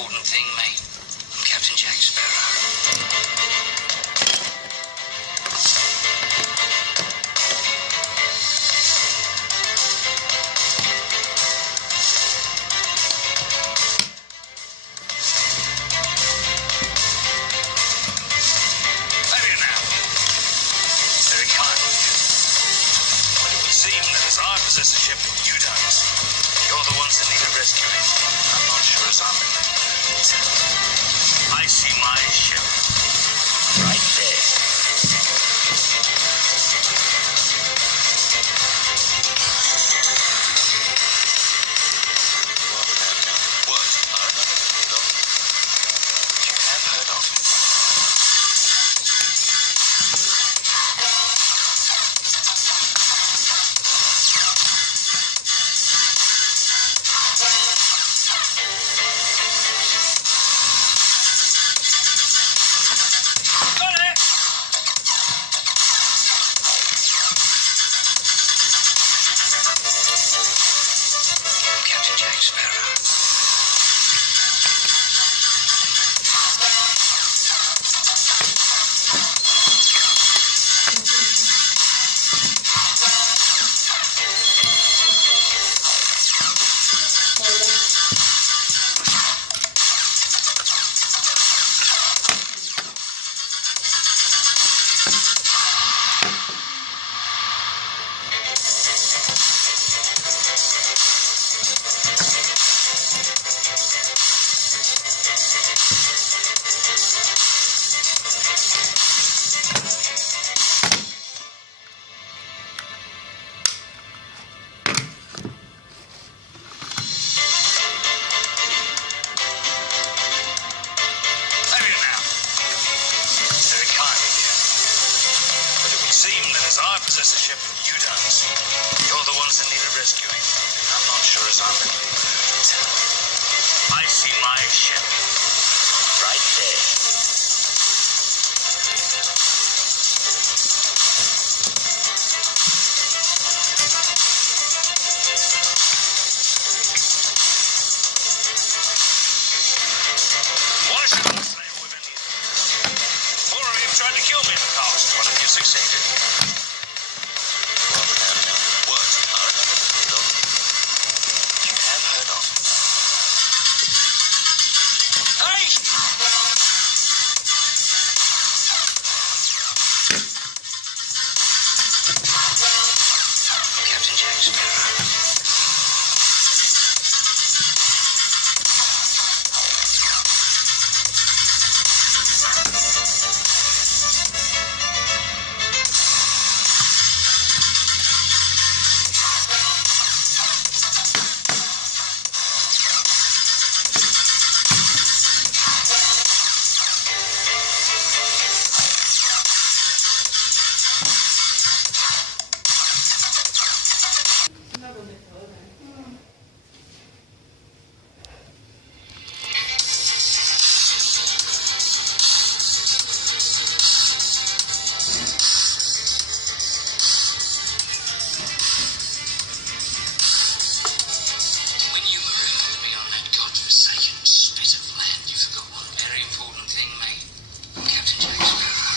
important thing, mate. I'm Captain Jack Sparrow. Possess a ship, you don't. You're the ones that need a rescuing. I'm not sure as I'm in it. I see my ship right there. What? No. You have heard of it. I possess a ship, you don't. You're the ones that need a rescuing. I'm not sure as I'm in it. I see my ship right there. Why should I sail with any of you? Four of you tried to kill me in the past. One of you succeeded.